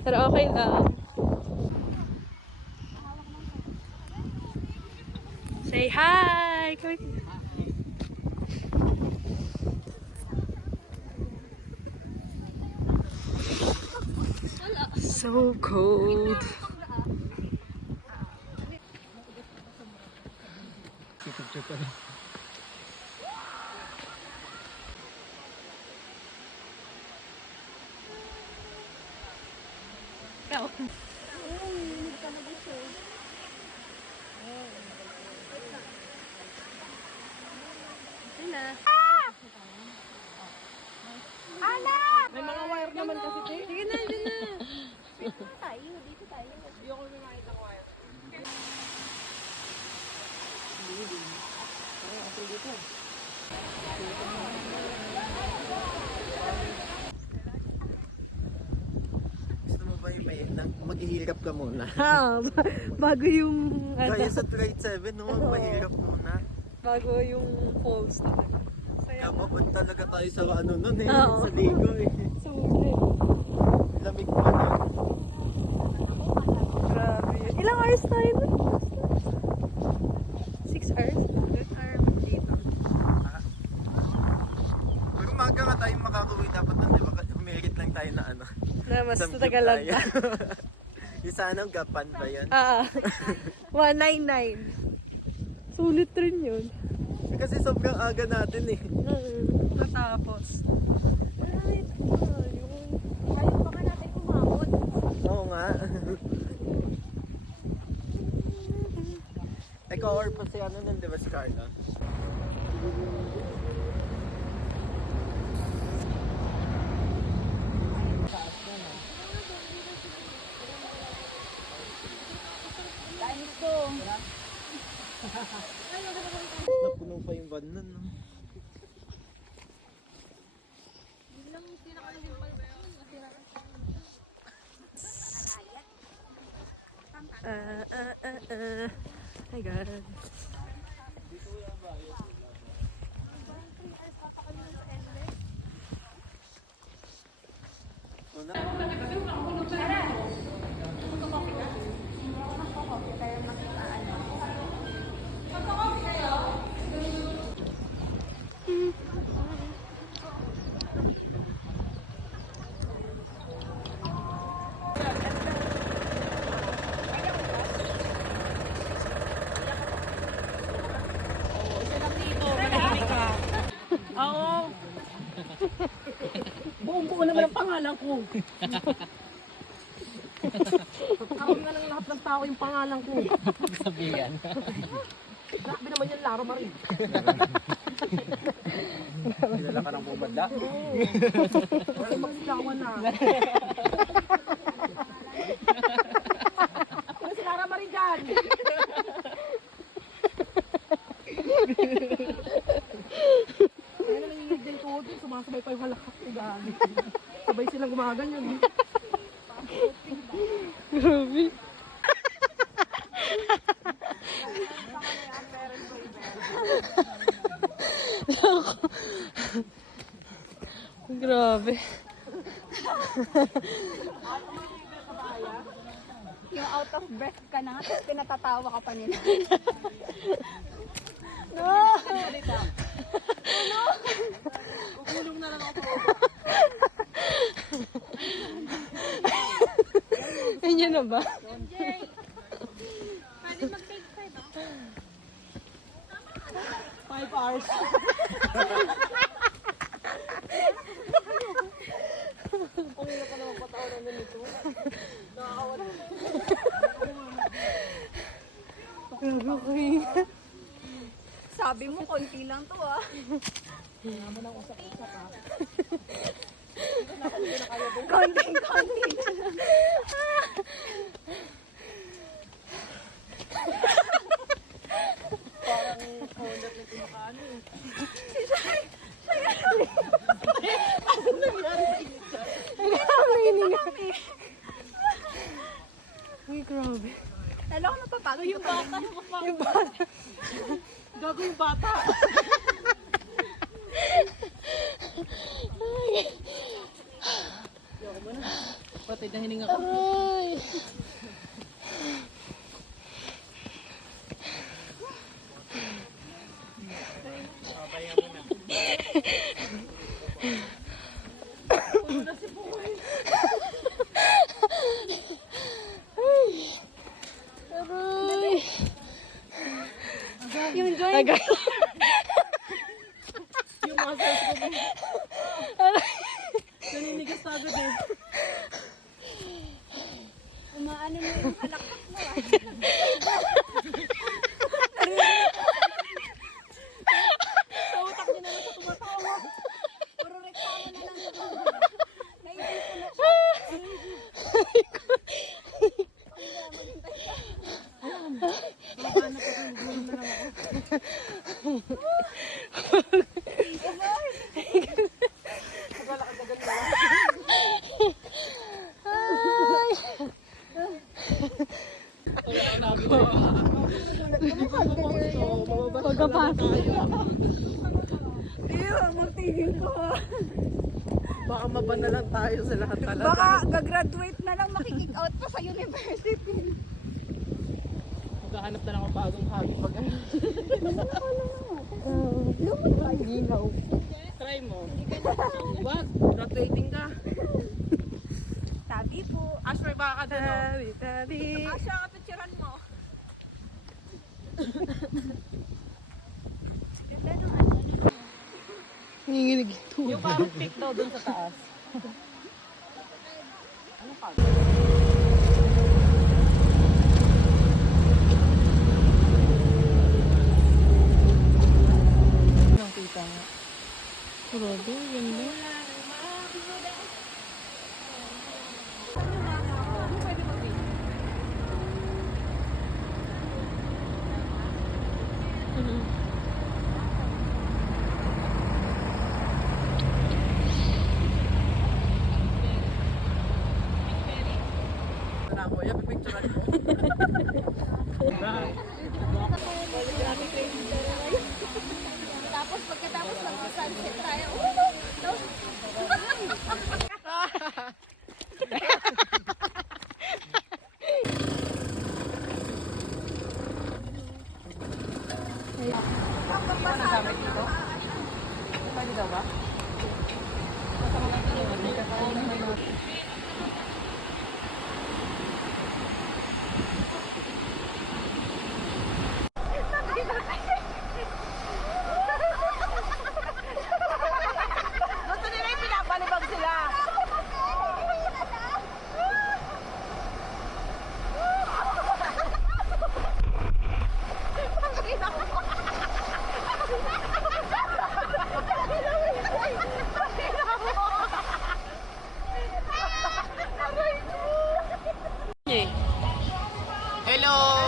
Pero okay lang. Say hi! So cold. May mga wire naman kasi, te. Sige na, sige na. Dito tayo. Ayoko may makita ko wire. Gusto mo ba yung maghihirap ka muna? Bago yung, Kaya sa grade 7, no? Mahirap muna. bago yung falls talaga. Saya. Kaya papunta talaga tayo sa ano nun eh. Oo. Sa Ligo eh. Sulit. Lamig pa na. Grabe. Ilang hours tayo nun? 6 hours? Dito. Pero maga nga tayo makakauwi dapat nun, di ba? Humirit lang tayo na ano. Na mas Samgyup tatagalan tayo. pa. Yung sa anong gapan ba yan? 199. Sulit rin yun. Kasi sobrang aga natin eh. Natapos. Ay, yun. Tayo pa ka natin kumamot. Oo nga. Ikaw or pa si ano nun, di ba si Carla? Napuno pa yung van nun, no? My God. Oo. Buong-buo naman ang pangalan ko. Karoon nga ng lahat ng tao yung pangalan ko. Sabihan. Grabe naman yung Laro Marie. Kilala ka ng bumanda? Wala magsigawan na. Ano si Lara Marie dyan? Kaya na nanginginig din ko din. Sumasabay pa yung halakat ko dahil. Sabay silang gumaganyan. Grabe. Grabe. Yung out of breath ka na, tapos pinatatawa ka pa nila. Gugulong na lang ako. Ganyan na ba? Pwede mag-take 5 hours. Ang hirap ka naman patawa ng ganito. Nakakawala. Grabe okay. Sabi mo, konti lang to ah. Konti na lang. Parang honor na kumakaano eh. Ay, grabe. Lalo ako napapagod yung bata. Yung bata. Gago yung bata. Kapatid na hininga ko. Aray. Aray. Yung joint. Agad. Yung muscles ko. Naninigas na agad eh. Umaano mo yung halakpak mo. Sa utak niya na lang sa tumatawa. Puro reklamo na lang. Naisip ko na siya. Pagkapasok. Magtigil ko. Baka maba na lang tayo sa lahat talaga. Baka gagraduate na lang makikick out pa sa university. Maghahanap na lang ako bagong hobby pag Ginaw. try mo. Wag, graduating ka. Sabi po. Ash, may baka din oh. Tabi. Asya ka picturean mo. Ganda nung ano. Nanginginig ito. Yung carrot cake daw dun sa taas. Ang kita nga. Grabe, ganda. Wala ko, yan, pipicturean ko. Tapos pagkatapos ng sunset tayo. Pwede daw ba? Gusto nila yung pinapalibag sila. Eh. Hello!